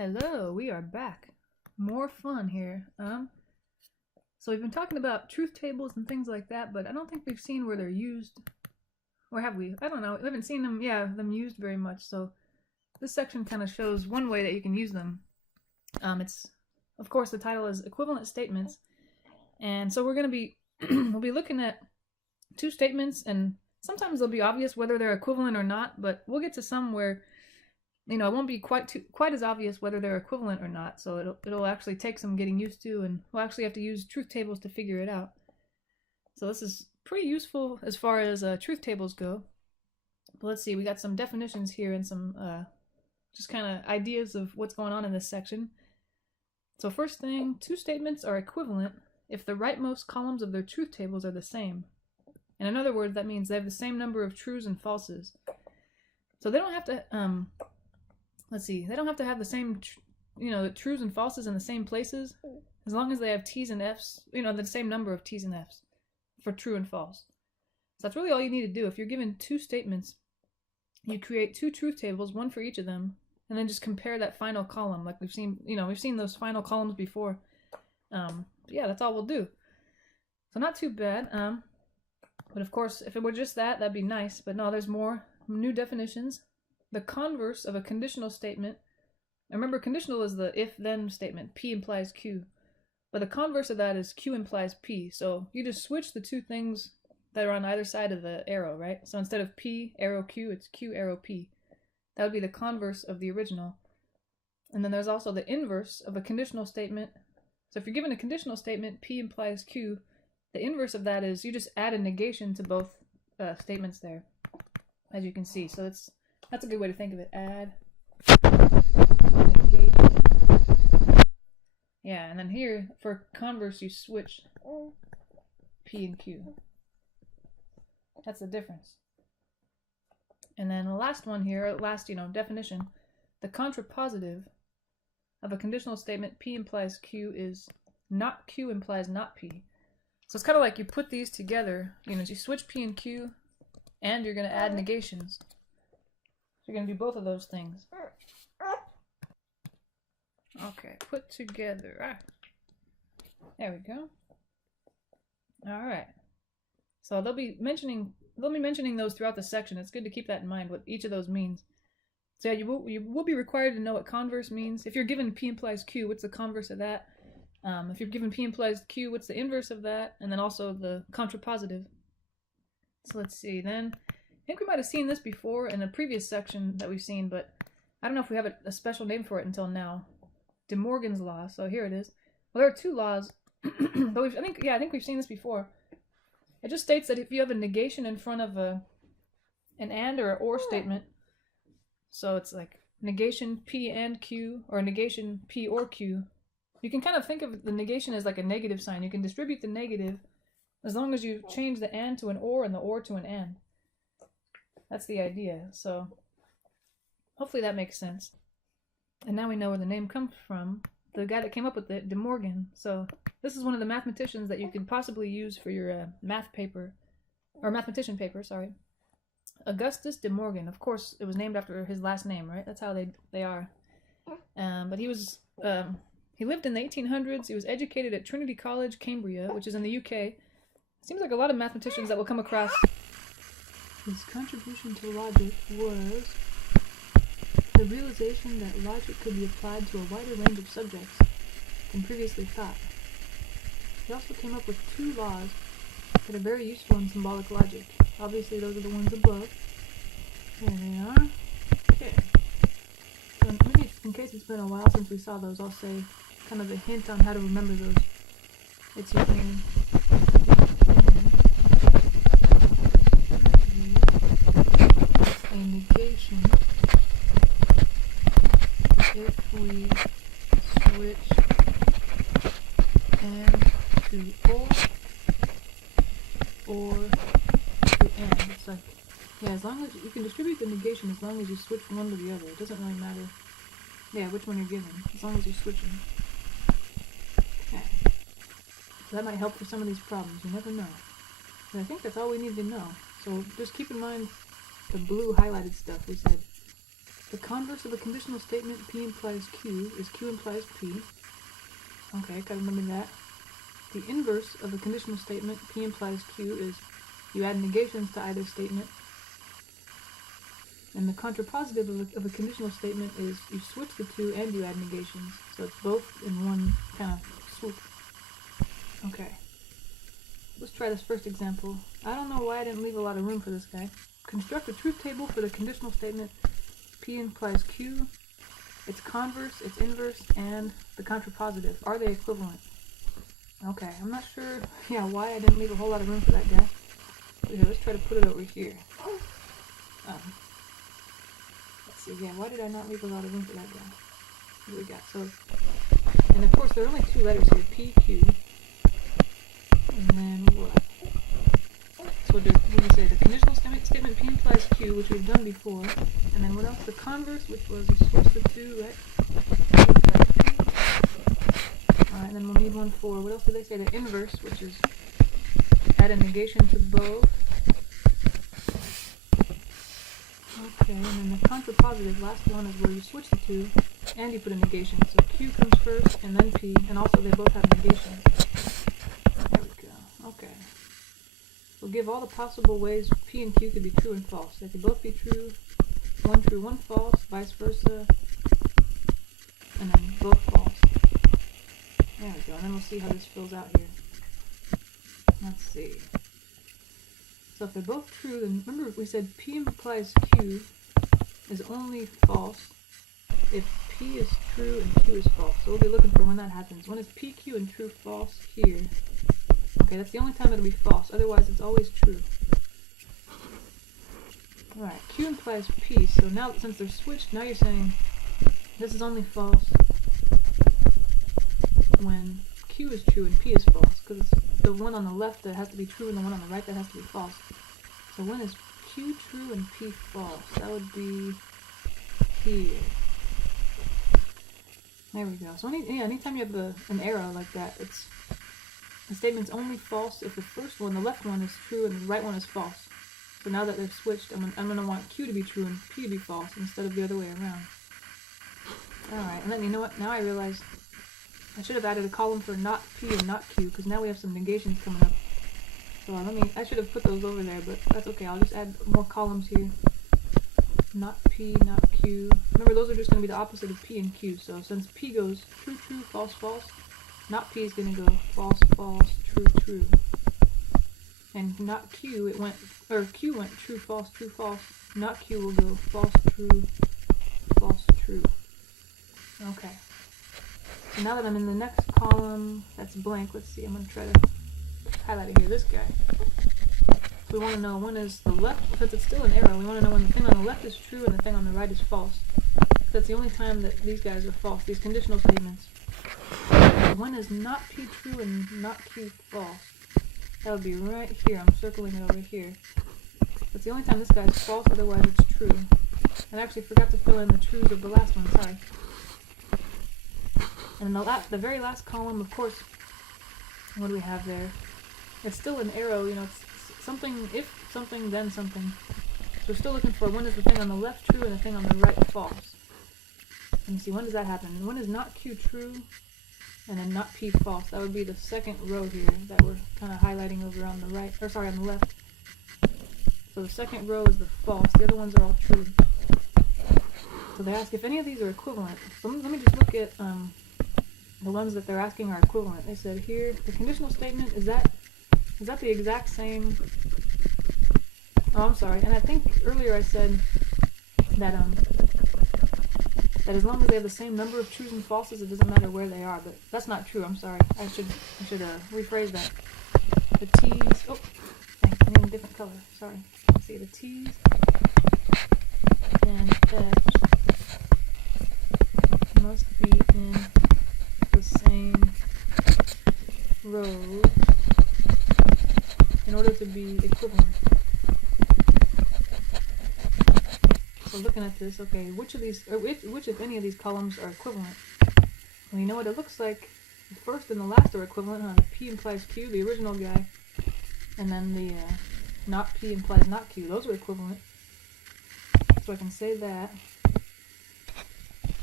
Hello, we are back. More fun here. So we've been talking about truth tables and things like that, but I don't think we've seen where they're used. Or have we? I don't know. We haven't seen them used very much. So this section kind of shows one way that you can use them. Of course, the title is Equivalent Statements. And so we're going to be, we'll be looking at two statements, and sometimes they'll be obvious whether they're equivalent or not, but we'll get to some where it won't be quite as obvious whether they're equivalent or not, so it'll actually take some getting used to, and we'll actually have to use truth tables to figure it out. So this is pretty useful as far as truth tables go. But let's see, we got some definitions here and some just kind of ideas of what's going on in this section. So first thing, two statements are equivalent if the rightmost columns of their truth tables are the same. And in other words, that means they have the same number of trues and falses. So they don't have to they don't have to have the same, the trues and falses in the same places, as long as they have T's and F's, the same number of T's and F's for true and false. So that's really all you need to do. If you're given two statements, you create two truth tables, one for each of them, and then just compare that final column, like we've seen those final columns before. Yeah, that's all we'll do. So not too bad. But of course, if it were just that, that'd be nice. But no, there's more new definitions. The converse of a conditional statement. Remember, conditional is the if-then statement. P implies Q. But the converse of that is Q implies P. So you just switch the two things that are on either side of the arrow, right? So instead of P arrow Q, it's Q arrow P. That would be the converse of the original. And then there's also the inverse of a conditional statement. So if you're given a conditional statement, P implies Q, the inverse of that is you just add a negation to both statements there, as you can see. So that's a good way to think of it. Add negation. Yeah, and then here for converse you switch P and Q. That's the difference. And then the last one here, definition. The contrapositive of a conditional statement P implies Q is not Q implies not P. So it's kind of like you put these together, you switch P and Q, and you're going to add negations. So you're going to do both of those things. Okay, put together. There we go. All right. So they'll be mentioning those throughout the section. It's good to keep that in mind, what each of those means. So yeah, you will be required to know what converse means. If you're given P implies Q, what's the converse of that? If you're given P implies Q, what's the inverse of that? And then also the contrapositive. So let's see. Then I think we might have seen this before in a previous section that we've seen, but I don't know if we have a special name for it until now. De Morgan's law. So here it is. Well, there are two laws, but I think we've seen this before. It just states that if you have a negation in front of an and or an or statement, so it's like negation P and Q or negation P or Q. You can kind of think of the negation as like a negative sign. You can distribute the negative as long as you change the and to an or and the or to an and. That's the idea. So hopefully that makes sense. And now we know where the name comes from. The guy that came up with it, De Morgan. So this is one of the mathematicians that you could possibly use for your math paper, or mathematician paper, sorry. Augustus De Morgan. Of course, it was named after his last name, right? That's how they are. But he was he lived in the 1800s. He was educated at Trinity College, Cambria, which is in the UK. Seems like a lot of mathematicians that will come across. His contribution to logic was the realization that logic could be applied to a wider range of subjects than previously thought. He also came up with two laws that are very useful in symbolic logic. Obviously, those are the ones above. There they are. Okay. So maybe in case it's been a while since we saw those, I'll say kind of a hint on how to remember those. It's using a negation if we switch and to or to and. It's like, yeah, as long as you can distribute the negation as long as you switch from one to the other. It doesn't really matter, which one you're given, as long as you're switching. Okay. So that might help for some of these problems. You never know. But I think that's all we need to know. So just keep in mind the blue highlighted stuff we said. The converse of a conditional statement, P implies Q, is Q implies P. Okay, gotta remember that. The inverse of a conditional statement, P implies Q, is you add negations to either statement. And the contrapositive of a conditional statement is you switch the two and you add negations. So it's both in one kind of swoop. Okay. Let's try this first example. I don't know why I didn't leave a lot of room for this guy. Construct a truth table for the conditional statement P implies Q, its converse, its inverse, and the contrapositive. Are they equivalent? Okay, I'm not sure, why I didn't leave a whole lot of room for that guy. But here, let's try to put it over here. Let's see, why did I not leave a lot of room for that guy? What do we got? So, and of course, there are only two letters here, P, Q. And then what? So what do we say? The conditional statement P implies Q, which we've done before. And then what else? The converse, which was you switch the two, right? P implies P. Alright, and then we'll need one for, what else did they say? The inverse, which is add a negation to both. Okay, and then the contrapositive, last one, is where you switch the two and you put a negation. So Q comes first and then P, and also they both have negations. There we go. Okay. We'll give all the possible ways P and Q could be true and false. They could both be true, one false, vice versa, and then both false. There we go, and then we'll see how this fills out here. Let's see. So if they're both true, then remember we said P implies Q is only false if P is true and Q is false. So we'll be looking for when that happens. When is P, Q, and true false here? Okay, that's the only time it'll be false. Otherwise, it's always true. Alright, Q implies P. So now, since they're switched, now you're saying this is only false when Q is true and P is false. Because it's the one on the left that has to be true and the one on the right that has to be false. So when is Q true and P false? That would be here. There we go. So anytime you have an arrow like that, the statement's only false if the first one, the left one, is true and the right one is false. So now that they've switched, I'm going to want Q to be true and P to be false instead of the other way around. Alright, and then you know what? Now I realize I should have added a column for not P and not Q, because now we have some negations coming up. So I should have put those over there, but that's okay. I'll just add more columns here. Not P, not Q. Remember, those are just going to be the opposite of P and Q. So since P goes true, true, false, false, not P is going to go false, false, true, true. And not Q, Q went true, false, false. Not Q will go false, true, false, true. Okay. So now that I'm in the next column, that's blank. Let's see, I'm going to try to highlight it here. This guy. So we want to know when is the left, since it's still an arrow, we want to know when the thing on the left is true and the thing on the right is false. That's the only time that these guys are false, these conditional statements. When is not P true and not Q false? That would be right here. I'm circling it over here. That's the only time this guy is false, otherwise it's true. And I actually forgot to fill in the trues of the last one, sorry. And the very last column, of course, what do we have there? It's still an arrow, it's something, if something, then something. So we're still looking for when is the thing on the left true and the thing on the right false. Let me see, when does that happen? When is not Q true and then not P false? That would be the second row here that we're kind of highlighting over on the right, on the left. So the second row is the false, the other ones are all true. So they ask if any of these are equivalent. So let me just look at the ones that they're asking are equivalent. They said here, the conditional statement, is that the exact same? Oh, I'm sorry. And I think earlier I said that that as long as they have the same number of trues and falses, it doesn't matter where they are. But that's not true. I'm sorry. I should rephrase that. The T's. Oh, thanks. I need a different color. Sorry. Let's see, the T's and F's must be in the same rows in order to be equivalent. So looking at this, okay, which if any of these columns are equivalent? Well, you know what it looks like. The first and the last are equivalent. The P implies Q, the original guy, and then the not P implies not Q. Those are equivalent. So I can say that.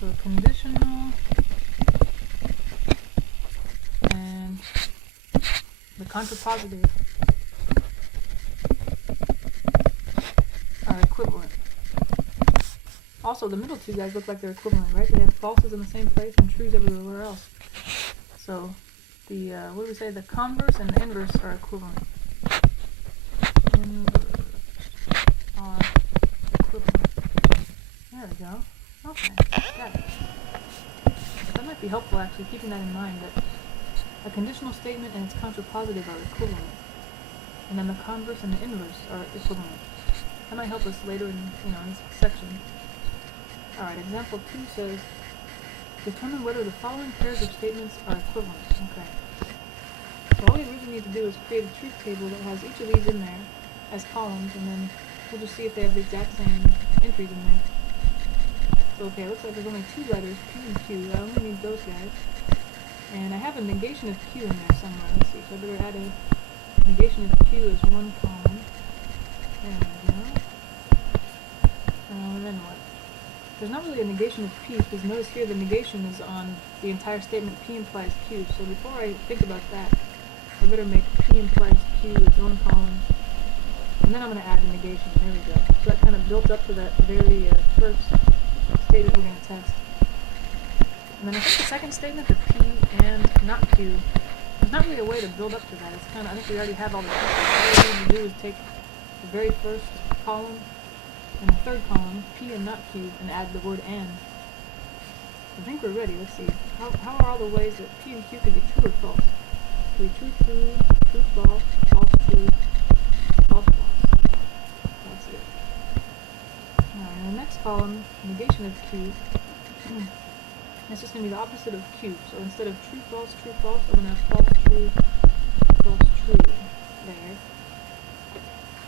So conditional and the contrapositive are equivalent. Also, the middle two guys look like they're equivalent, right? They have falses in the same place and trues everywhere else. So the, what do we say? The converse and the inverse are equivalent. Inverse are equivalent. There we go. Okay, got it. That might be helpful, actually, keeping that in mind, that a conditional statement and its contrapositive are equivalent. And then the converse and the inverse are equivalent. That might help us later in, in this section. Alright, example 2 says, determine whether the following pairs of statements are equivalent. Okay. So all we really need to do is create a truth table that has each of these in there as columns, and then we'll just see if they have the exact same entries in there. So okay, it looks like there's only two letters, P and Q. I only need those guys. And I have a negation of Q in there somewhere. Let's see, so I better add a negation of Q as one column. There we go. And then what? There's not really a negation of P, because notice here the negation is on the entire statement P implies Q. So before I think about that, I better make P implies Q its own column. And then I'm going to add the negation. There we go. So that kind of built up to that very first statement we're going to test. And then I think the second statement, the P and not Q, there's not really a way to build up to that. It's kind of, I think we already have all the pieces. All we need to do is take the very first column and the third column, P and not Q, and add the word and. I think we're ready. Let's see. How are all the ways that P and Q could be true or false? Could be true, true, true, false, false, true, false, false. That's it. Alright, in the next column, negation of Q, it's just going to be the opposite of Q. So instead of true, false, I'm going to have false, true, there.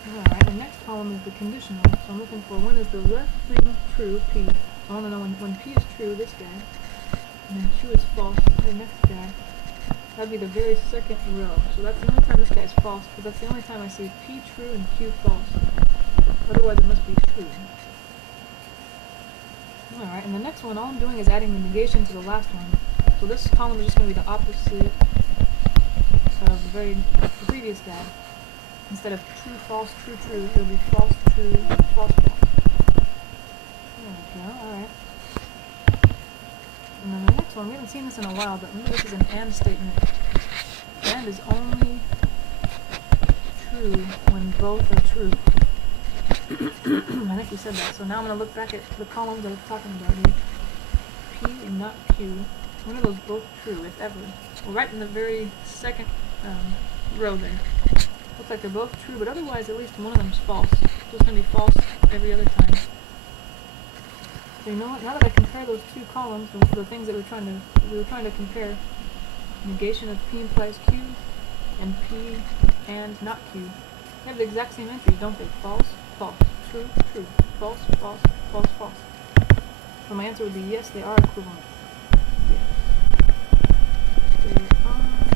Alright, the next column is the conditional, so I'm looking for when is the left thing true, P. I want to know when P is true, this guy, and then Q is false, the next guy. That'd be the very second row. So that's the only time this guy is false, because that's the only time I see P true and Q false. Otherwise it must be true. Alright, and the next one, all I'm doing is adding the negation to the last one. So this column is just going to be the opposite of the previous guy. Instead of true, false, true, true, it'll be false, true, false, false. There we go, alright. And then the next one, we haven't seen this in a while, but remember this is an AND statement. AND is only true when both are true. I think we said that. So now I'm going to look back at the columns I was talking about here. P and not Q. When are those both true, if ever? Well, right in the very second row there. Looks like they're both true, but otherwise at least one of them is false. So it's going to be false every other time. So you know what? Now that I compare those two columns, the things that we were trying to compare, negation of P implies Q and P and not Q, they have the exact same entries, don't they? False, false, true, true, false, false, false, false. So my answer would be yes, they are equivalent. Yes. They are equivalent.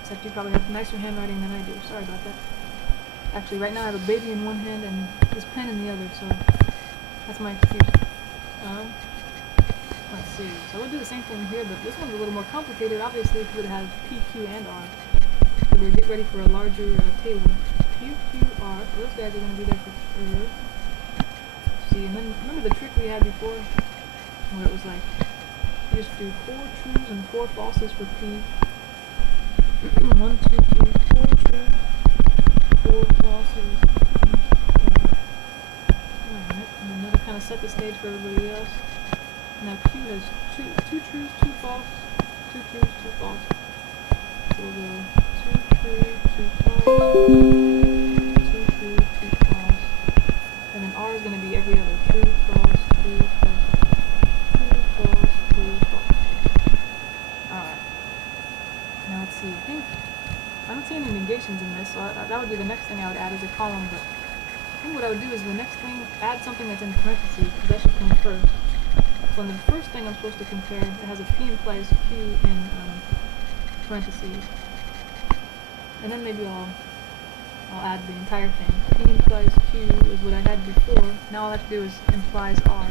Except you probably have nicer handwriting than I do. Sorry about that. Actually, right now I have a baby in one hand and this pen in the other, so that's my excuse. Let's see. So we'll do the same thing here, but this one's a little more complicated, obviously, because it has P, Q, and R. So we'll get ready for a larger table. Q, Q, R. So those guys are going to be there for sure. See, and then remember the trick we had before, where it was like, you just do 4 trues and 4 falses for P. 1, 2, 3, 4 true, 4 falses. Alright, and then that'll kind of set the stage for everybody else. Now Q has 2 trues, 2 false, 2 trues, 2 false. So we'll go 2 true, 2 false, 2 true, 2 false. And then R is going to be every other true, false, true, false, true, false, true, false. Alright. Now let's see, I don't see any negations in this, so that would be the next thing I would add as a column, but I think what I would do is the next thing, add something that's in parentheses, because that should come first. So in the first thing I'm supposed to compare, it has a P implies Q in parentheses. And then maybe I'll I'll add the entire thing. P implies Q is what I had before. Now all I have to do is implies R.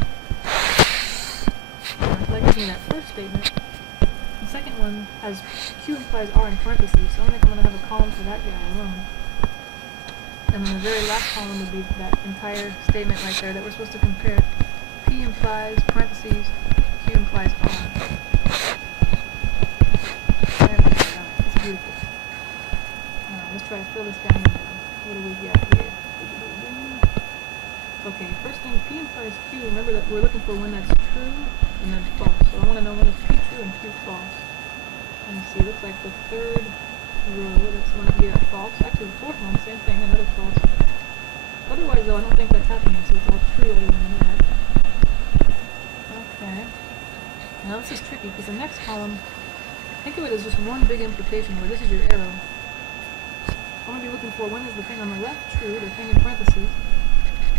So that gives me that first statement. The second one has Q implies R in parentheses, so I think I'm going to have a column for that guy alone. And then the very last column would be that entire statement right there that we're supposed to compare. P implies parentheses, Q implies R. There we go. It's beautiful. Let's try to fill this down now. What do we got here? Okay, first thing, P implies Q. Remember that we're looking for one that's true and then false. So I want to know when is P true and Q false. Let me see, it looks like the third row, that's going to be that false. Actually, the fourth one, same thing, another false. Otherwise, though, I don't think that's happening, so it's all true other than that. Okay. Now this is tricky, because the next column, think of it as just one big implication where this is your arrow. I'm going to be looking for when is the thing on the left true, the thing in parentheses,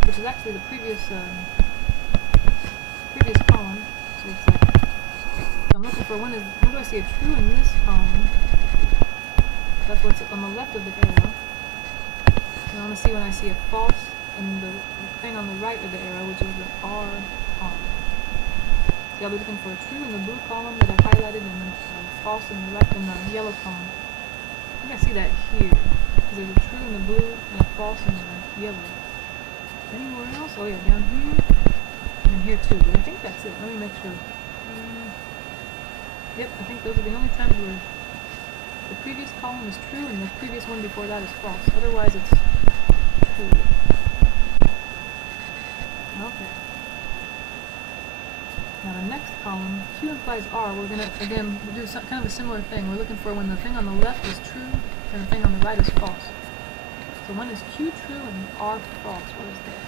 which is actually the previous column. So it's like, so I'm looking for when do I see a true in this column? That's what's on the left of the arrow. And I want to see when I see a false in the thing on the right of the arrow, which is the R column. So I'll be looking for a true in the blue column that I've highlighted, and then false in the yellow column. I think I see that here. There's a true in the blue and a false in the yellow. Anywhere else? Oh yeah, down here and here too. But I think that's it. Let me make sure. Yep, I think those are the only times where the previous column is true and the previous one before that is false. Otherwise, it's true. Okay. Now the next column, Q implies R. We're gonna again do kind of a similar thing. We're looking for when the thing on the left is true and the thing on the right is false. So when is Q true and R false? What is that?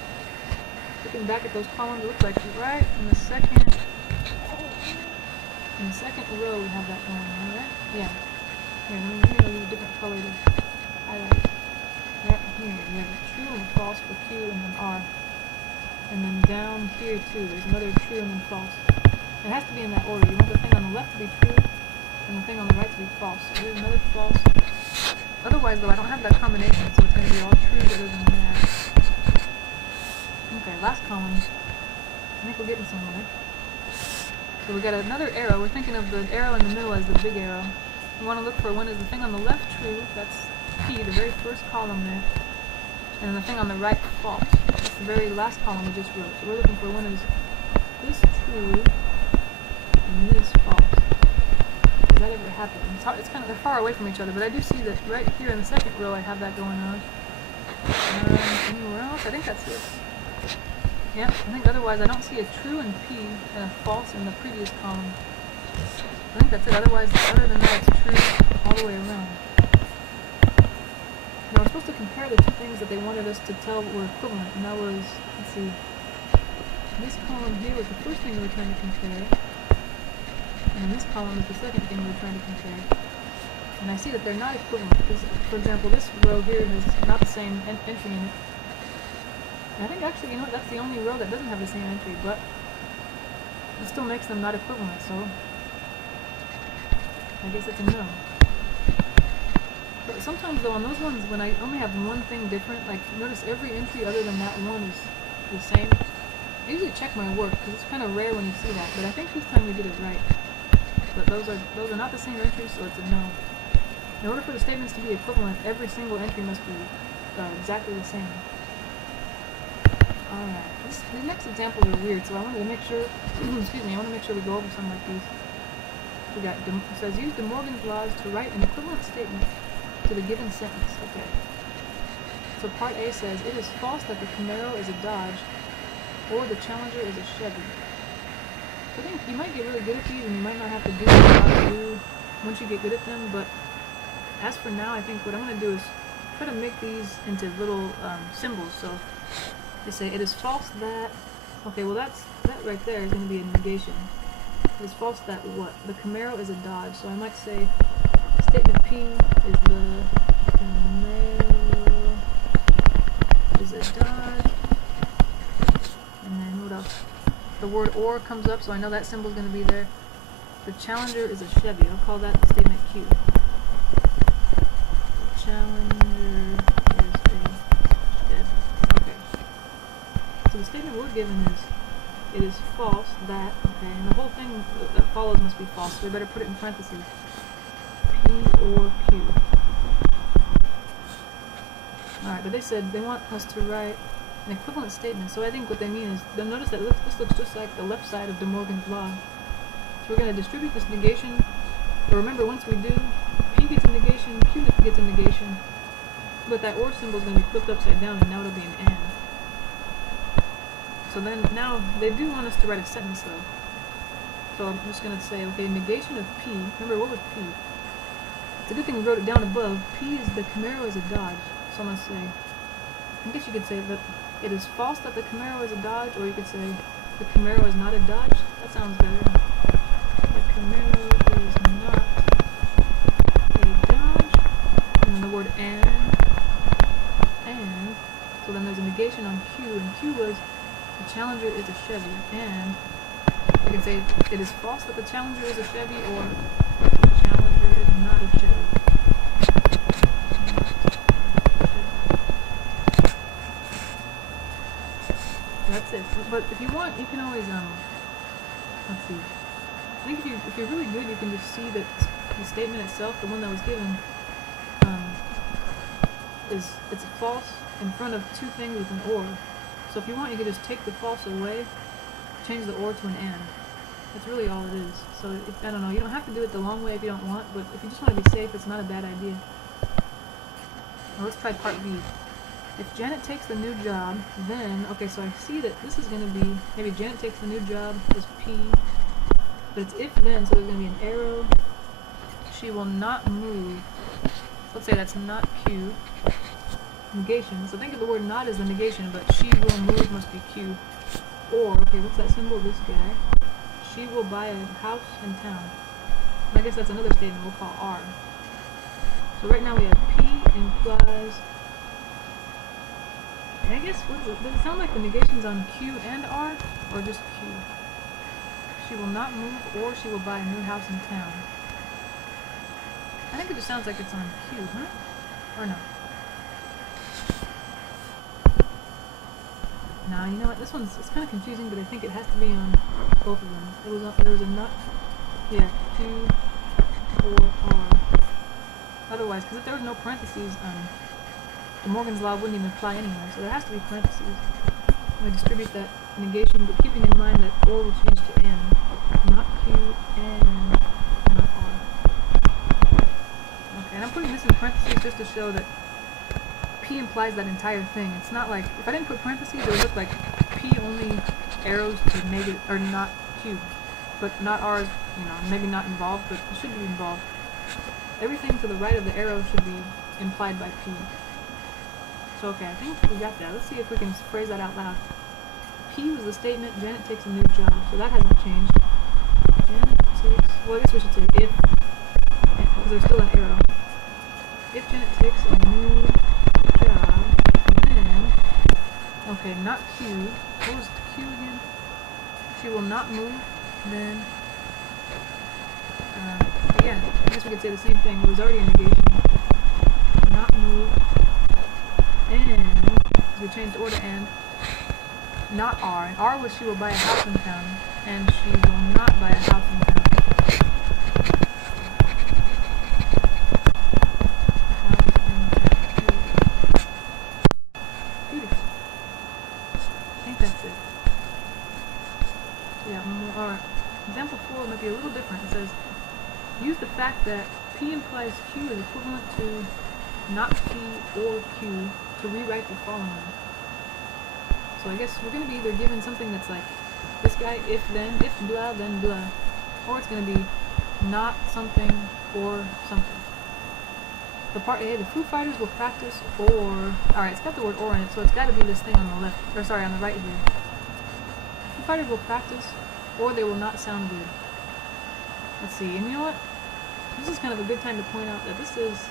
Looking back at those columns, it looks like right in the second row we have that going on, right? Yeah. Here, let me use a different color to highlight it. Right here, we have a true and a false for Q and then R. And then down here too, there's another true and then false. It has to be in that order. You want the thing on the left to be true and the thing on the right to be false. So here's another false. Otherwise, though, I don't have that combination, so it's going to be all true other than that. Okay, last column. I think we're getting somewhere. So we got another arrow. We're thinking of the arrow in the middle as the big arrow. We want to look for when is the thing on the left true, that's P, the very first column there. And then the thing on the right false. That's the very last column we just wrote. So we're looking for when is this true and this false. Does that ever happen? It's kind of, they're far away from each other, but I do see that right here in the second row I have that going on. Anywhere else? I think that's it. Yeah, I think otherwise I don't see a true in P and a false in the previous column. I think that's it. Otherwise, other than that, it's true all the way around. Now we're supposed to compare the two things that they wanted us to tell were equivalent, and that was, let's see, this column here was the first thing we were trying to compare, and this column is the second thing we were trying to compare. And I see that they're not equivalent, because, for example, this row here has not the same entry in it. And I think actually, you know what, that's the only row that doesn't have the same entry, but it still makes them not equivalent, so I guess it's a no. But sometimes though, on those ones, when I only have one thing different, like notice every entry other than that one is the same. I usually check my work, because it's kind of rare when you see that, but I think this time we did it right. But those are not the same entries, so it's a no. In order for the statements to be equivalent, every single entry must be exactly the same. Alright, the next examples are weird, so I wanted to make sure, excuse me, I want to make sure we go over something like these. We got, it says, use De Morgan's laws to write an equivalent statement to the given sentence. Okay. So part A says, it is false that the Camaro is a Dodge, or the Challenger is a Chevy. So I think you might get really good at these, and you might not have to do what you have to do once you get good at them, but as for now, I think what I'm going to do is try to make these into little symbols. So they say, it is false that, okay, well that right there is going to be a negation. It is false that what? The Camaro is a Dodge, so I might say, statement P is the Camaro is a Dodge, and then what else? The word or comes up, so I know that symbol is going to be there. The Challenger is a Chevy. I'll call that statement Q. The Challenger is given is, it is false that, okay, and the whole thing that follows must be false, so we better put it in parentheses. P or Q. Alright, but they said they want us to write an equivalent statement, so I think what they mean is, they'll notice that this looks just like the left side of De Morgan's law. So we're going to distribute this negation, but remember, once we do, P gets a negation, Q gets a negation, but that OR symbol is going to be flipped upside down, and now it'll be an AND. So then, now, they do want us to write a sentence though. So I'm just going to say, okay, negation of P, remember what was P? It's a good thing we wrote it down above. P is the Camaro is a Dodge. So I'm going to say, I guess you could say that it is false that the Camaro is a Dodge, or you could say the Camaro is not a Dodge. That sounds better. The Camaro is not a Dodge. And then the word and. So then there's a negation on Q, and Q was the Challenger is a Chevy. And I can say it is false that the Challenger is a Chevy, or the Challenger is not a Chevy. That's it. But if you want, you can always let's see. I think if you're really good, you can just see that the statement itself, the one that was given, it's false in front of two things with an OR. So if you want, you can just take the false away, change the OR to an AND. That's really all it is. So I don't know, you don't have to do it the long way if you don't want, but if you just want to be safe, it's not a bad idea. Now let's try part B. If Janet takes the new job, then, okay, so I see that this is going to be, maybe Janet takes the new job is P, but it's if then, so there's going to be an arrow. She will not move. Let's say that's not Q. Negation. So think of the word not as the negation, but she will move must be Q. Or, okay, what's that symbol? This guy. She will buy a house in town. And I guess that's another statement we'll call R. So right now we have P implies, and I guess, does it sound like the negation's on Q and R, or just Q? She will not move, or she will buy a new house in town. I think it just sounds like it's on Q, huh? Or no? Nah, you know what? This one's, it's kind of confusing, but I think it has to be on both of them. There was a not, yeah, Q or R. Otherwise, because if there was no parentheses, De Morgan's law wouldn't even apply anyway, so there has to be parentheses. We distribute that negation, but keeping in mind that OR will change to N, not Q and not R. Okay, and I'm putting this in parentheses just to show that P implies that entire thing. It's not like, if I didn't put parentheses, it would look like P only arrows to negative, or not Q. But not R is, you know, maybe not involved, but it should be involved. Everything to the right of the arrow should be implied by P. So okay, I think we got that. Let's see if we can phrase that out loud. P was the statement, Janet takes a new job, so that hasn't changed. Janet takes, well I guess we should say if, because there's still an arrow. If Janet takes a new job, then, okay, not Q, what was Q again? She will not move, then, yeah, I guess we could say the same thing, it was already a negation. Not move, and, we changed the order and, not R, and R was she will buy a house in town, and she will not buy a house in town. Beautiful. I think that's it. Yeah, alright. Example 4 might be a little different. It says, use the fact that P implies Q is equivalent to not P or Q to rewrite the following. So I guess we're going to be either given something that's like this guy, if then, if blah, then blah. Or it's going to be not something or something. For part A, the Foo Fighters will practice or... Alright, it's got the word or in it, so it's got to be this thing on the left, or sorry, on the right here. Foo Fighters will practice or they will not sound good. Let's see, and you know what? This is kind of a good time to point out that this is...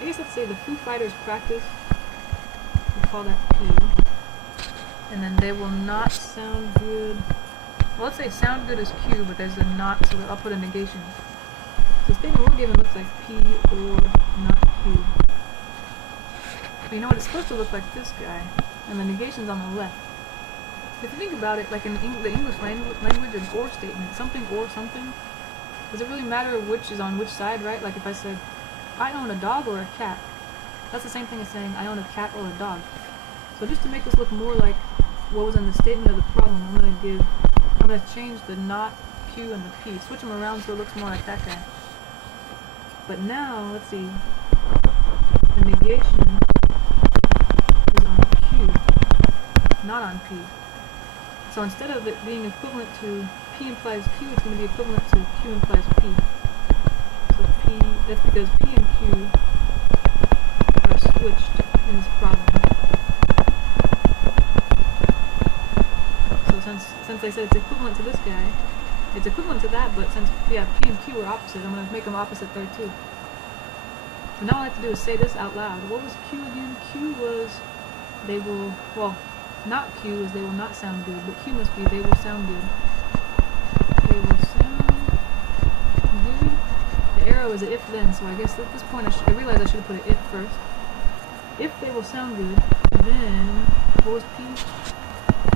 I guess let's say the Foo Fighters practice. We'll call that P. And then they will not sound good. Well, let's say sound good is Q, but there's a not, so I'll put a negation. So the statement we're given looks like P or not Q. But you know what? It's supposed to look like this guy, and the negation's on the left. If you think about it, like in the English language, an or statement, something or something, does it really matter which is on which side, right? Like if I said, I own a dog or a cat, that's the same thing as saying I own a cat or a dog. So just to make this look more like what was in the statement of the problem, I'm gonna change the not Q and the P, switch them around so it looks more like that guy. But now, let's see, the negation is on Q, not on P. So instead of it being equivalent to P implies Q, it's going to be equivalent to Q implies P. So P, that's because P and Q are switched in this problem. So since they said it's equivalent to this guy, it's equivalent to that, but since P and Q are opposite, I'm going to make them opposite there too. So now all I have to do is say this out loud. What was Q again? Q was they will, well, not Q is they will not sound good, but Q must be they will sound good. They will sound good. The arrow is an if then, so I guess at this point I realized I should have put an if first. If they will sound good, then what was P?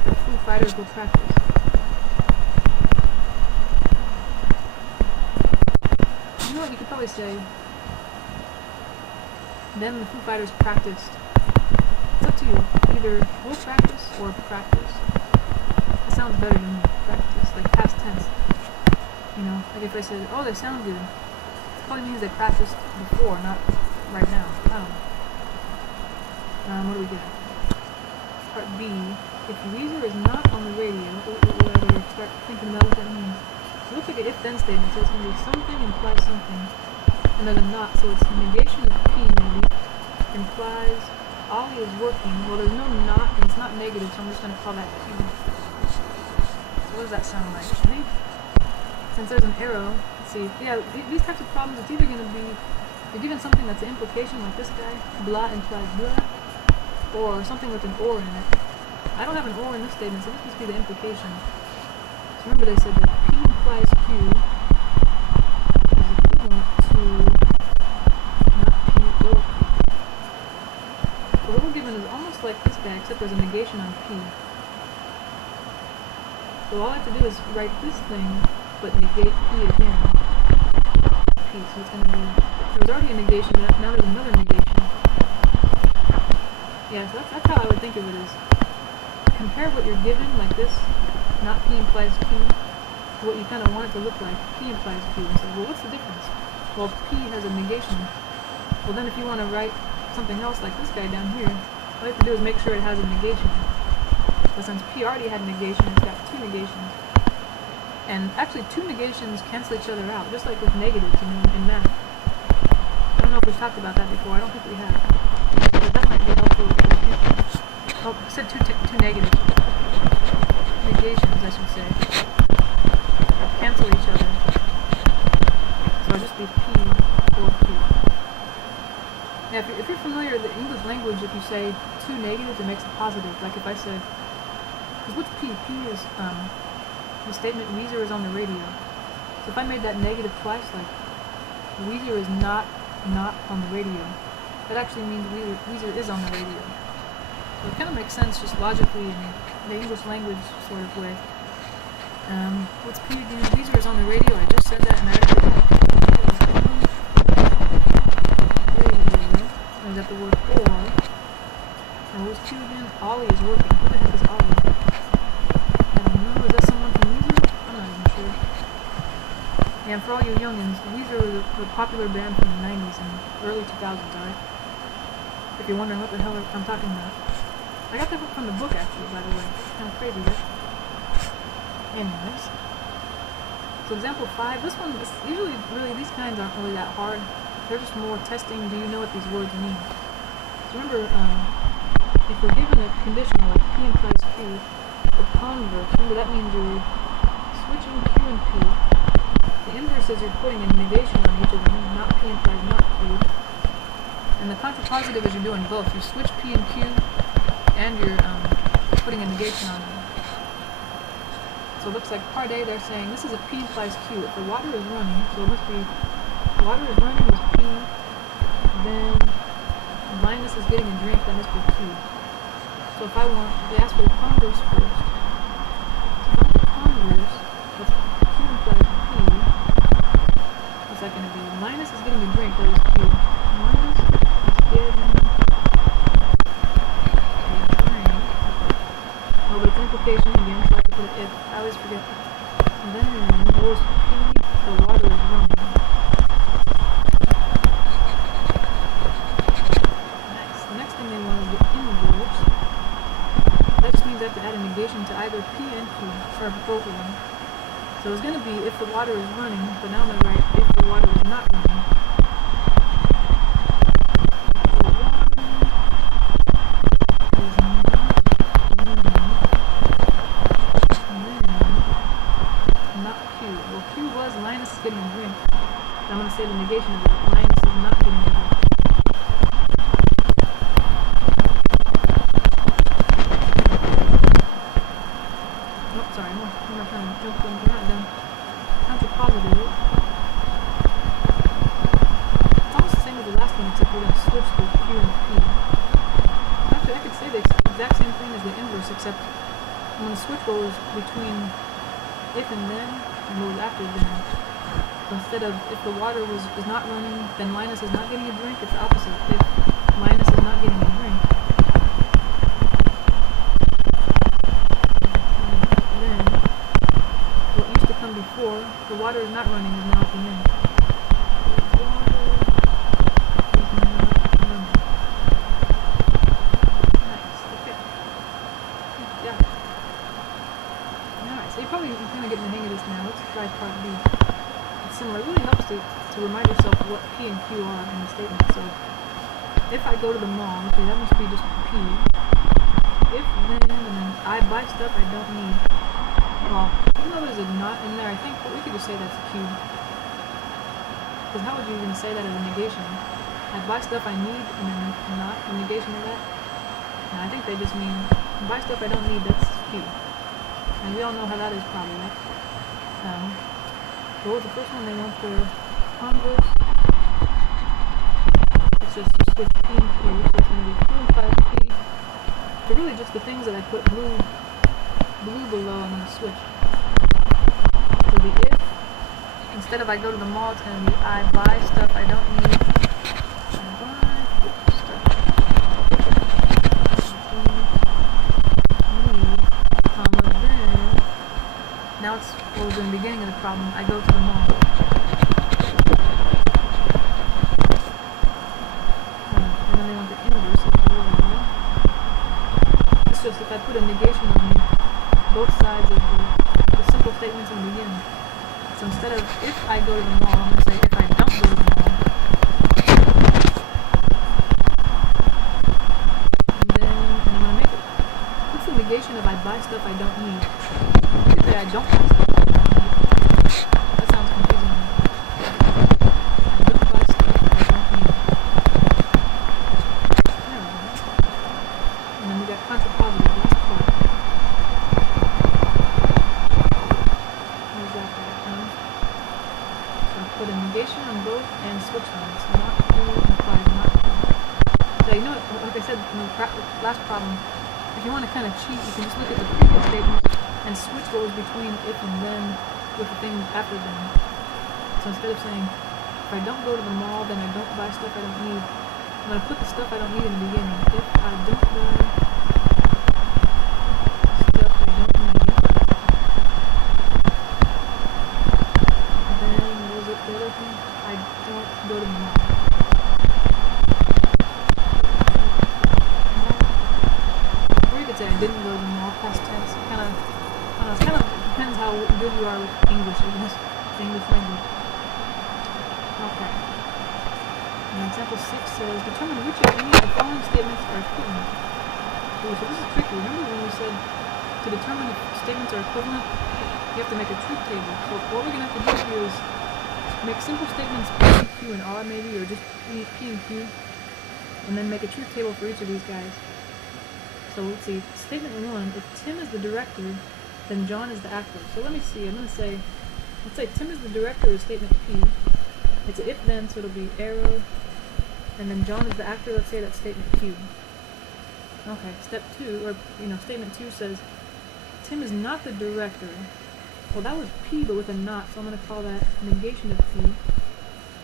The Foo Fighters will practice. You know what, you could probably say, then the Foo Fighters practiced. It's up to you. Either will practice or practice. It sounds better than practice, like past tense. You know, like if I said, oh, they sound good, it probably means they practiced before, not right now. I don't know. What do we get? Part B. If Weezer is not on the radio, I better start thinking about what that means. It looks like an if-then statement, so it's going to be something implies something, and then a not, so it's negation of P maybe, implies Ollie is working. Well, there's no not, and it's not negative, so I'm just going to call that Q. So what does that sound like? Maybe, since there's an arrow, let's see. Yeah, these types of problems, it's either going to be, you're given something that's an implication, like this guy, blah implies blah, or something with an or in it. I don't have an or in this statement, so this must be the implication. So remember they said that P implies Q is equivalent to not P or Q. So what we're given is almost like this guy, except there's a negation on P. So all I have to do is write this thing, but negate P again. P, so it's going to be, there was already a negation, but now there's another negation. Yeah, so that's how I would think of it is, compare what you're given, like this, not P implies Q, to what you kind of want it to look like, P implies Q, and say, well, what's the difference? Well, P has a negation. Well, then if you want to write something else like this guy down here, all you have to do is make sure it has a negation. But since P already had negation, it's got two negations. And actually, two negations cancel each other out, just like with negatives in math. I don't know if we've talked about that before. I don't think we have. But that might be helpful for the future. Oh, I said two negatives. Negations, I should say. Cancel each other. So it'll just be P or Q. Now, if you're familiar with the English language, if you say two negatives, it makes it positive. Like if I said, because what's P? P is the statement Weezer is on the radio. So if I made that negative twice, like Weezer is not on the radio, that actually means Weezer is on the radio. So it kind of makes sense just logically in the English language sort of way. What's P again? Weezer is on the radio. I just said that and I already forgot. Is that the word or? And what was Q again? Ollie is working. Who the heck is Ollie? I don't know. Is that someone from Weezer? I'm not even sure. Yeah, and for all you youngins, Weezer was a popular band from the 90s and early 2000s, alright? If you're wondering what the hell I'm talking about. I got that from the book, actually, by the way. Kind of crazy, right? Anyways. So example 5, this one, usually, really, these kinds aren't really that hard. They're just more testing, do you know what these words mean? So remember, if we're given a conditional, like P implies Q, the converse, remember that means you're switching Q and P. The inverse is you're putting a negation on each of them, not P implies not Q. And the contrapositive is you're doing both. You switch P and Q, and you're putting a negation on them. So it looks like part A, they're saying this is a P implies Q. If the water is running, so it must be water is running is P, then Linus is getting a drink, that must be Q. So if I want, they ask for the converse first. implication again, so I have to put an if. I always forget. And then what was P? The water is running. Nice. The next thing they want is the inverse. That just means I have to add a negation to either P and Q, or both of them. So it's going to be if the water is running, but now I'm going to write if the water is not running. Linus is getting a drink. I'm going to say the negation of that. Linus is not getting a drink. Oh, sorry. I'm not trying to jump in. We're not done. Counterpositive. It's almost the same as the last one, except we're going to switch to Q and P. Actually, I could say the exact same thing as the inverse, except I'm going to switch what was between if and then and what was after then. So instead of if the water is not running, then Linus is not getting a drink, it's the opposite. If Linus is not getting a drink, then what used to come before, the water is not running, is now at the end. The water is not running. Nice, okay. Yeah. Alright, so you're probably kind of getting the hang of this now. Let's try part B. It's similar. It really helps to remind yourself what P and Q are in the statement. So, if I go to the mall, okay, that must be just P. If then, and then I buy stuff I don't need. Well, even though there's a not in there, I think we could just say that's Q. Because how would you even say that as a negation? I buy stuff I need, and then not a negation of that? And I think they just mean, buy stuff I don't need, that's Q. And we all know how that is probably, right? What was the first one? They want the converse. It's just you switch P and Q, so it's going to be Q and 5P. They're really just the things that I put blue below, I'm going to switch. So the if, instead of I go to the mall, it's going to be I buy stuff I don't need. I buy stuff I don't need, then, now it's what was in the beginning of the problem, I go to the mall. And then they want the inverse of the word. It's just if I put a negation on both sides of the simple statements in the beginning. So instead of if I go to the mall, I'm going to say if I don't go to the mall. And then I'm going to make it. What's the negation of I buy stuff I don't need? You say I don't buy stuff I don't need. That sounds confusing. I don't buy stuff I don't need. There we go. And then we got contrapositive, last part. Where's that at? So I put a negation on both and switch them. So not true implies not true. So you know what, like I said in the last problem, if you want to kind of cheat, you can just look at the previous statement and switch what was between if and then with the thing after them. So instead of saying, if I don't go to the mall, then I don't buy stuff I don't need, I'm going to put the stuff I don't need in the beginning. If I don't buy stuff I don't need, then what was it, the other thing? I don't go to the mall. Say I didn't go to the mall, past tense. It kind of depends how good you are with English, I guess, the English language. Okay. And example 6 says, determine which of any of the following statements are equivalent. Oh, so this is tricky. Remember when we said to determine if statements are equivalent, you have to make a truth table. So what we're going to have to do here is make simple statements P, Q, and R maybe, or just P and Q, and then make a truth table for each of these guys. So let's see, statement 1, if Tim is the director, then John is the actor. So let me see, I'm going to say, let's say Tim is the director is statement P. It's an if-then, so it'll be arrow, and then John is the actor, let's say that's statement Q. Okay, step 2, or, statement 2 says, Tim is not the director. Well, that was P, but with a not, so I'm going to call that negation of P.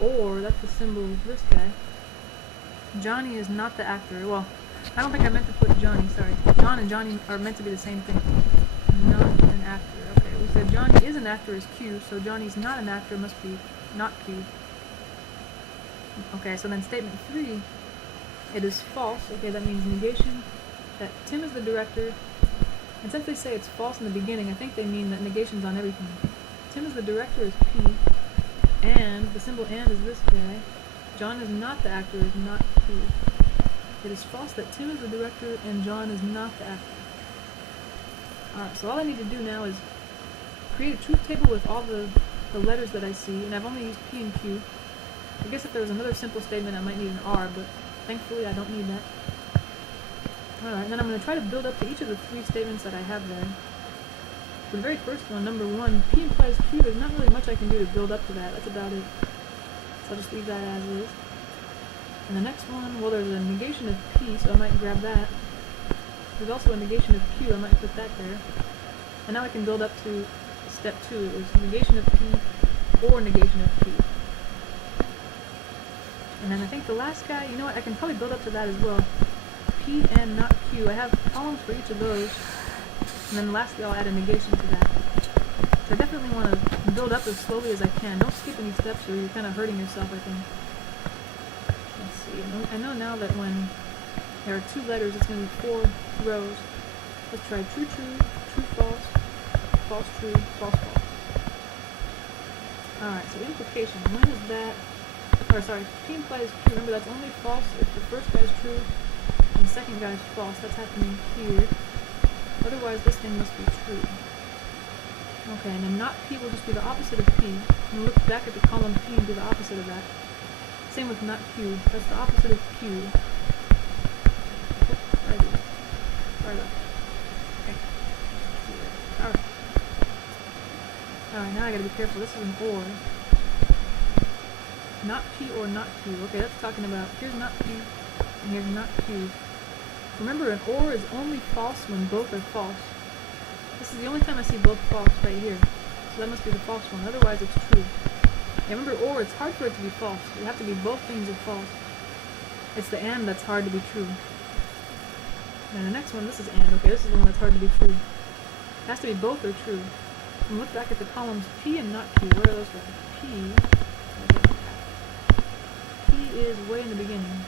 Or, that's the symbol of this guy. Johnny is not the actor. Well, I don't think I meant to put Johnny, sorry. John and Johnny are meant to be the same thing. not an actor. Okay, we said Johnny is an actor is Q, so Johnny's not an actor must be not Q. Okay, so then statement 3, it is false. Okay, that means negation, that Tim is the director. And since they say it's false in the beginning, I think they mean that negation's on everything. Tim is the director is P, and the symbol and is this guy. John is not the actor is not Q. It is false that Tim is the director and John is not the actor. Alright, so all I need to do now is create a truth table with all the letters that I see, and I've only used P and Q. I guess if there was another simple statement I might need an R, but thankfully I don't need that. Alright, then I'm going to try to build up to each of the 3 statements that I have there. For the very first one, number 1, P implies Q, there's not really much I can do to build up to that, that's about it. So I'll just leave that as is. And the next one, well there's a negation of P, so I might grab that. There's also a negation of Q, I might put that there. And now I can build up to step 2, it was negation of P or negation of Q. And then I think the last guy, you know what, I can probably build up to that as well. P and not Q, I have columns for each of those. And then lastly I'll add a negation to that. So I definitely want to build up as slowly as I can. Don't skip any steps or you're kind of hurting yourself, I think. Let's see, I know now that when there are 2 letters, it's going to be 4 rows. Let's try true, true, true, false, false, true, false, false. Alright, so implication, when is that, or sorry, P implies Q, remember that's only false if the first guy's true and the second guy's false, that's happening here. Otherwise this thing must be true. Okay, and then not P will just be the opposite of P. And look back at the column P and do the opposite of that. Same with not Q, that's the opposite of Q. Sorry about that. Okay. Alright. Alright, now I gotta be careful, this is an OR. Not P or not Q. Okay, that's talking about, here's not P, and here's not Q. Remember, an OR is only false when both are false. This is the only time I see both false right here. So that must be the false one, otherwise it's true. Yeah, remember OR, it's hard for it to be false. You have to be both things are false. It's the AND that's hard to be true. And the next one, this is AND. Okay, this is the one that's hard to be true. It has to be both are true. And look back at the columns P and not Q. Where are those guys? P is way in the beginning.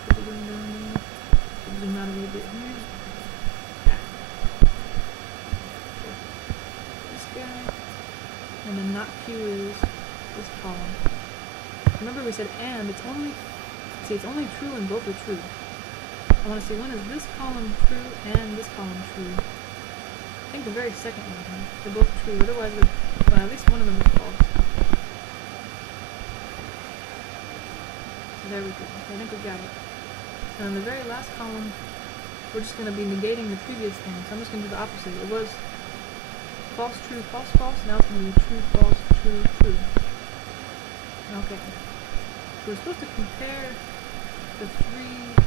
Zoom out a little bit here. This guy. And then not Q is this column. Remember we said AND, it's only true when both are true. I want to see when is this column true and this column true. I think the very second one, huh? They're both true, otherwise well, at least one of them is false. So there we go. Okay, I think we got it. And on the very last column, we're just going to be negating the previous thing. So I'm just going to do the opposite. It was false, true, false, false. Now it's going to be true, false, true, true. Okay. So we're supposed to compare the 3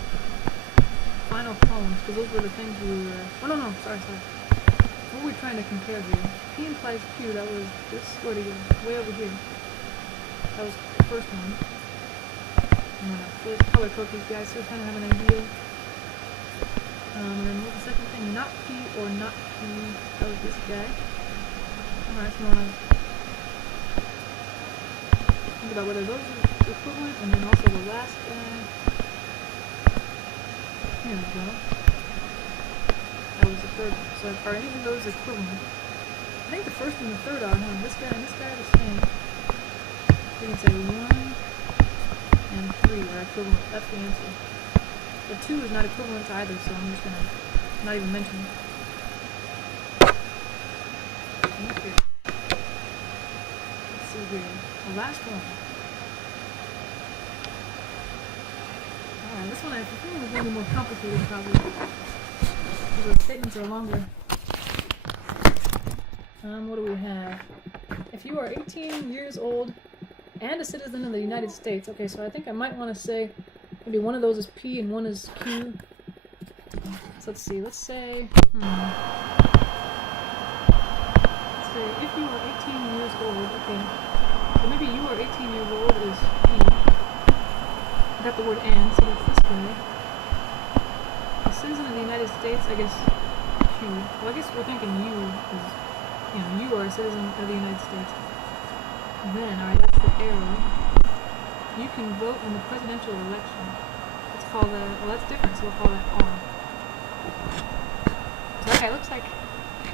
final columns, because those were the things we were... Oh, no, sorry. What were we trying to compare here? P implies Q, that was this, where to go? Way over here. That was the first one. I'm gonna color code these guys so we kind of have an idea. And then what's the second thing? Not P or not Q. That was this guy. Alright, so I wanna think about whether those are equivalent, and then also the last guy. Here we go. That was the third one. So are any of those equivalent? I think the first and the third are, huh? This guy and this guy are the same. We can say 1 and 3 are equivalent. That's the answer. The 2 is not equivalent to either, so I'm just gonna not even mention it. Okay. Let's see here. The last one. Alright, this one I think is going to be more complicated probably. Because the statements are longer. What do we have? If you are 18 years old and a citizen of the United States. Okay, so I think I might want to say maybe one of those is P and one is Q. So let's see. Let's say if you are 18 years old. Okay. So maybe you are 18 years old is P. I got the word and, so that's this way. A citizen of the United States, I guess Q. Well, I guess we're thinking U is a citizen of the United States. Then, alright, that's the arrow. You can vote in the presidential election. Let's call that, well, that's different, so we'll call that R. So, okay, it looks like,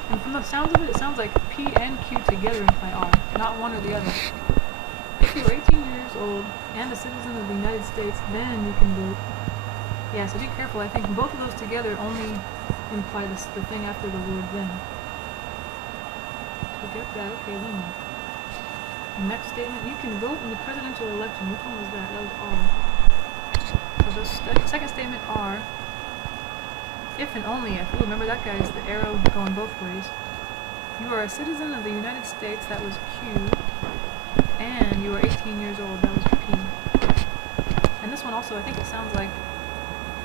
and from the sounds of it, it sounds like P and Q together imply R, not one or the other. If you're 18 years old and a citizen of the United States, then you can vote. Yeah, so be careful. I think both of those together only imply the thing after the word then. So get that. Okay, then. Next statement, you can vote in the presidential election. Which one was that? That was R. So the second statement, R. If and only if. Ooh, remember that guy's the arrow going both ways. You are a citizen of the United States. That was Q. And you are 18 years old. That was P. And this one also, I think it sounds like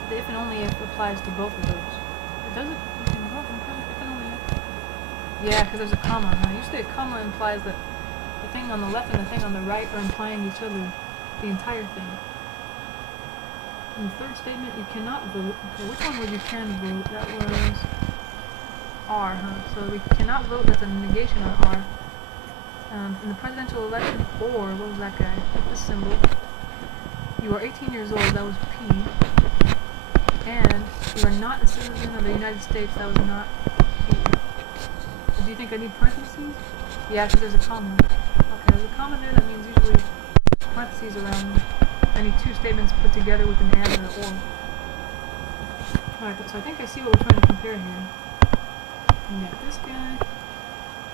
the if and only if applies to both of those. Does it? You can vote in if and only if. Yeah, because there's a comma. Now, usually a comma implies that the thing on the left and the thing on the right are implying each other, the entire thing. In the third statement, you cannot vote. Okay, which one would you can vote? That was R, huh? So we cannot vote, that's a negation on R. In the presidential election, or, what was that guy? This symbol. You are 18 years old, that was P. And you are not a citizen of the United States, that was not P. So do you think I need parentheses? Yeah, because there's a comma. Okay, there's a comma there, that means usually parentheses around any two statements put together with an and or or. Alright, so I think I see what we're trying to compare here. We got this guy.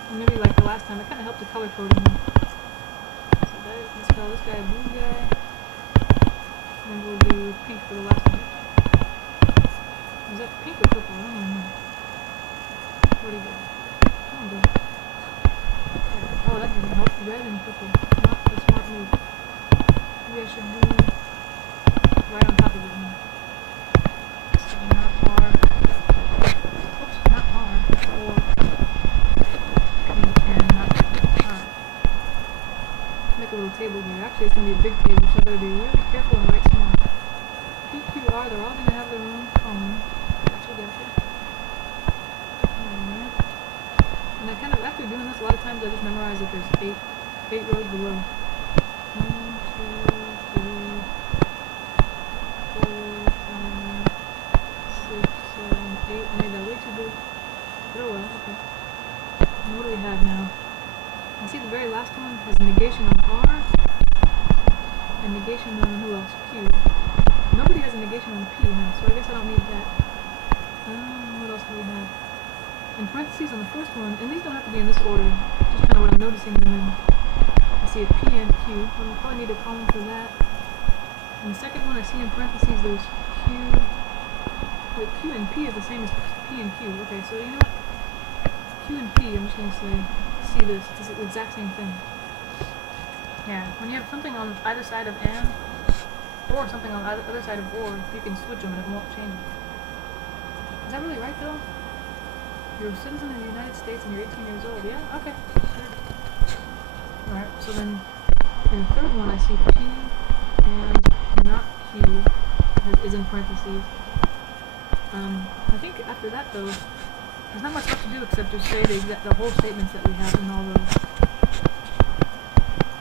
And maybe like the last time, it kind of helped the color coding. So let's call this guy a blue guy. And we'll do pink for the last one. Is that pink or purple? I don't even know. Where'd he go? Come on, dude. Oh, that didn't help. Red and purple. Not a smart move. Maybe I should do right on top of it now. So not R. Oops, not R. Or P and not R. Make a little table here. Actually, it's going to be a big table, so I better be really careful and write small. P, Q, R, they're all going to have their own column. Gotcha, gotcha. Alright. And I kind of, after doing this, a lot of times I just memorize that there's eight rows below. 1, 2, 3, 4, 5, 6, 7, 8. I made that way too big. But oh well, okay. And what do we have now? I see the very last one has negation on R and negation on who else? Q. Nobody has a negation on P now, so I guess I don't need that. What else do we have? In parentheses on the first one, and these don't have to be in this order, just kind of what I'm noticing them in. I see a P and Q. We'll probably need a column for that. In the second one, I see in parentheses there's Q. Wait, Q and P is the same as P and Q. Okay, so you know what? Q and P, I'm just going to say, see this. It's the exact same thing. Yeah, when you have something on either side of and, or something on the other side of or, you can switch them and it won't change it. Is that really right, though? You're a citizen of the United States and you're 18 years old. Yeah? Okay. Sure. Alright, so then in the third one I see P and not Q is in parentheses. I think after that though, there's not much left to do except just say the whole statements that we have in all those.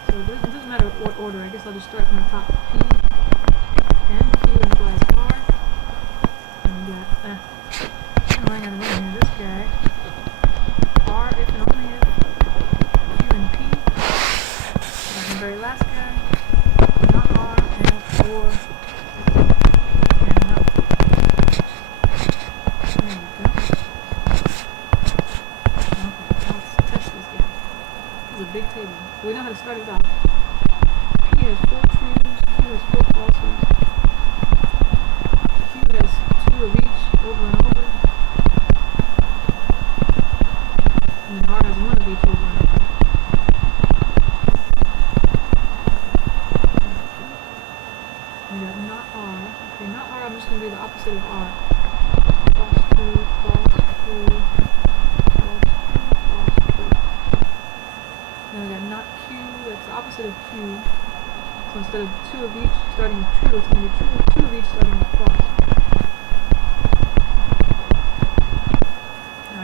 So it doesn't matter what order, I guess I'll just start from the top. P and Q implies R. And we got, I'm running out of room here. This guy, R if and only if, Q and P. And the very last guy, not R and or, and not. There we go. Okay, let's test this guy. This is a big table. We know how to start it off. P has 4 trues, Q has 4 falses. Q has 2 of each, over and over. And then R has 1 of each, over and over. We got not R. Okay, not R, I'm just going to do the opposite of R. False 2, false 2, false 2, false 2. Then we got not Q, that's the opposite of Q. So instead of 2 of each starting with true, it's going to be true, 2 of each starting with false.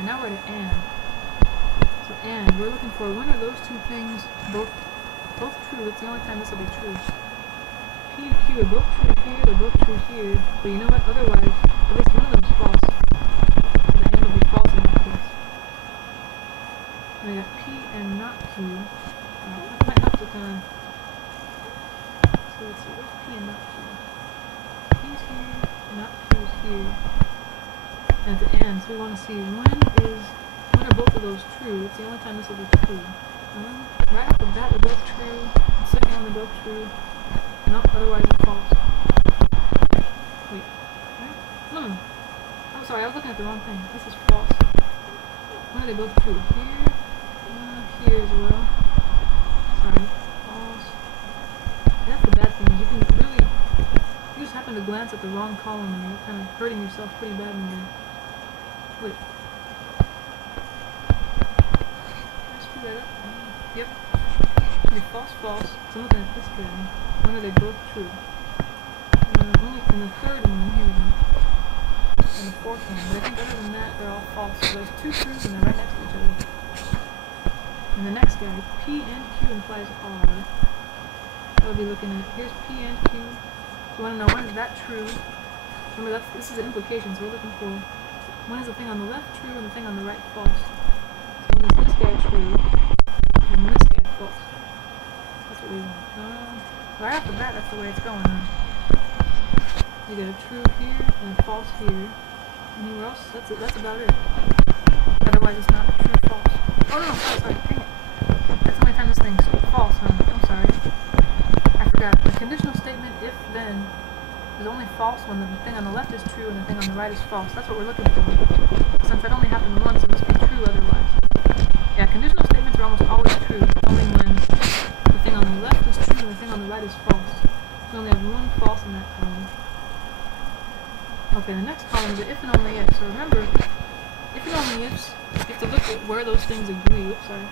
Now we're at and. So and. We're looking for when are those two things both true. That's the only time this will be true. P and Q are both true here, they're both true here. But you know what? Otherwise, at least one of them's false. So the and will be false in that case. And we got P and not Q. That might have to kind of... So let's see, where's P and not Q? P's here, not Q's here. And at the end, so we want to see when are both of those true. It's the only time this will be true. Right off the bat, they're both true. The second one, they're both true. Nope, otherwise it's false. Wait, right? No. I'm sorry, I was looking at the wrong thing. This is false. When are they both true? Here, here as well. Sorry, false. That's the bad thing. You can really, you just happen to glance at the wrong column and you're kind of hurting yourself pretty bad in there. Wait. Screw that up. Yep. Should be false, false. So I'm looking at this guy. When are they both true? Only in the third one, here we go. And the fourth one. But I think other than that, they're all false. So there's two truths and they're right next to each other. And the next guy, P and Q implies R. So we'll be looking at, here's P and Q. So we want to know when is that true. Remember, this is an implication, so we're looking for when is the thing on the left true and the thing on the right false. So when is this guy true and this guy false. That's what we want. Right off the bat, that's the way it's going, huh? You get a true here and a false here. Anywhere else, that's about it. Otherwise, it's not true, false. Oh no, sorry, dang it. That's the only time this thing's false, huh? I'm sorry. I forgot. The conditional statement, if then, is only false when the thing on the left is true and the thing on the right is false. That's what we're looking for. Since that only happened once, it must be true otherwise. Yeah, conditional statements are almost always true. It's only when the thing on the left is true and the thing on the right is false. We only have one false in that column. Okay, the next column is the if and only if. So remember, if and only ifs, you have to look at where those things agree. Oops, sorry.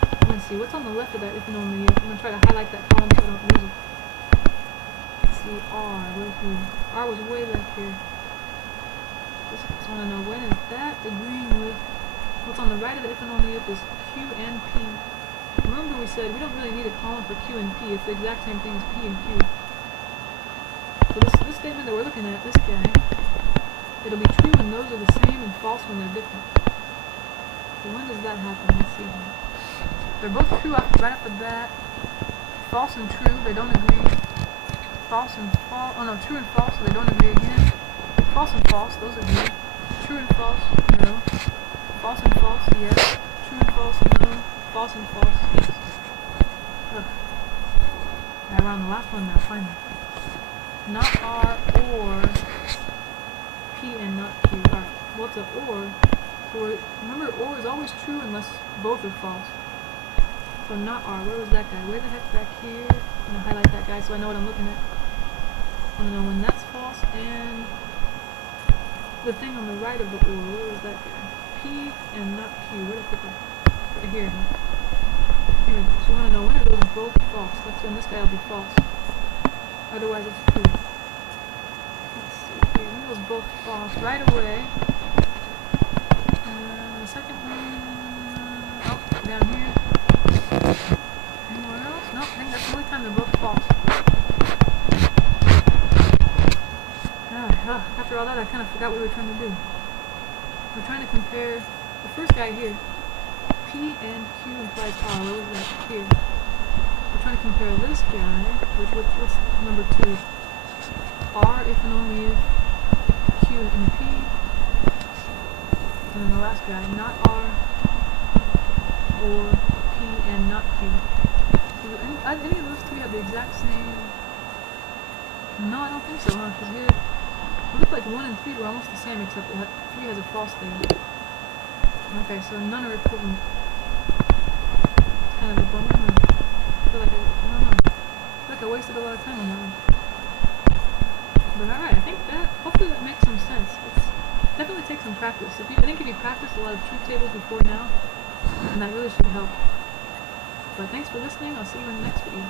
I'm going to see what's on the left of that if and only if. I'm going to try to highlight that column so I don't lose it. Let's see, R, where's here? R was way back here. Just want to know when is that agreeing with what's on the right of the if and only if is Q and P. Remember we said we don't really need a column for Q and P. It's the exact same thing as P and Q. So this statement that we're looking at, this guy, it'll be true when those are the same and false when they're different. So when does that happen? Let's see here. They're both true right off the bat. False and true, they don't agree. False and false. Oh no, true and false, so they don't agree again. False and false, those agree. True and false, no. False and false, yes. True and false, no. False and false, yes. Ugh. Right, we're on the last one now, finally. Not R or P and not Q. Alright, well it's an or. So remember, or is always true unless both are false. So not R. Where was that guy? Where the heck's back here? I'm going to highlight that guy so I know what I'm looking at. I want to know when that's false and the thing on the right of the or. Where was that guy? P and not Q. Where did I put that? Right here. Here we go. So we want to know when are those both false. That's when this guy will be false. Otherwise it's true. Let's see here. When are those both false? Right away. The second one. Oh, down here. Anywhere else? No, I think that's the only time they're both false. After all that, I kind of forgot what we were trying to do. We're trying to compare the first guy here. P and Q implies R. Where was that? Here. We're trying to compare this guy, what's number 2? R if and only if Q and P. And then the last guy, not R or P and not Q. Do any of those 3 have the exact same? No, I don't think so, huh? Because here, it looked like 1 and 3 were almost the same, except that 3 has a false there. Okay, so none are equivalent. Kind of a bummer. I feel like I wasted a lot of time on that one. But alright, I think hopefully that makes some sense. It's definitely takes some practice. I think if you practice a lot of truth tables before now, then that really should help. But thanks for listening. I'll see you in the next video.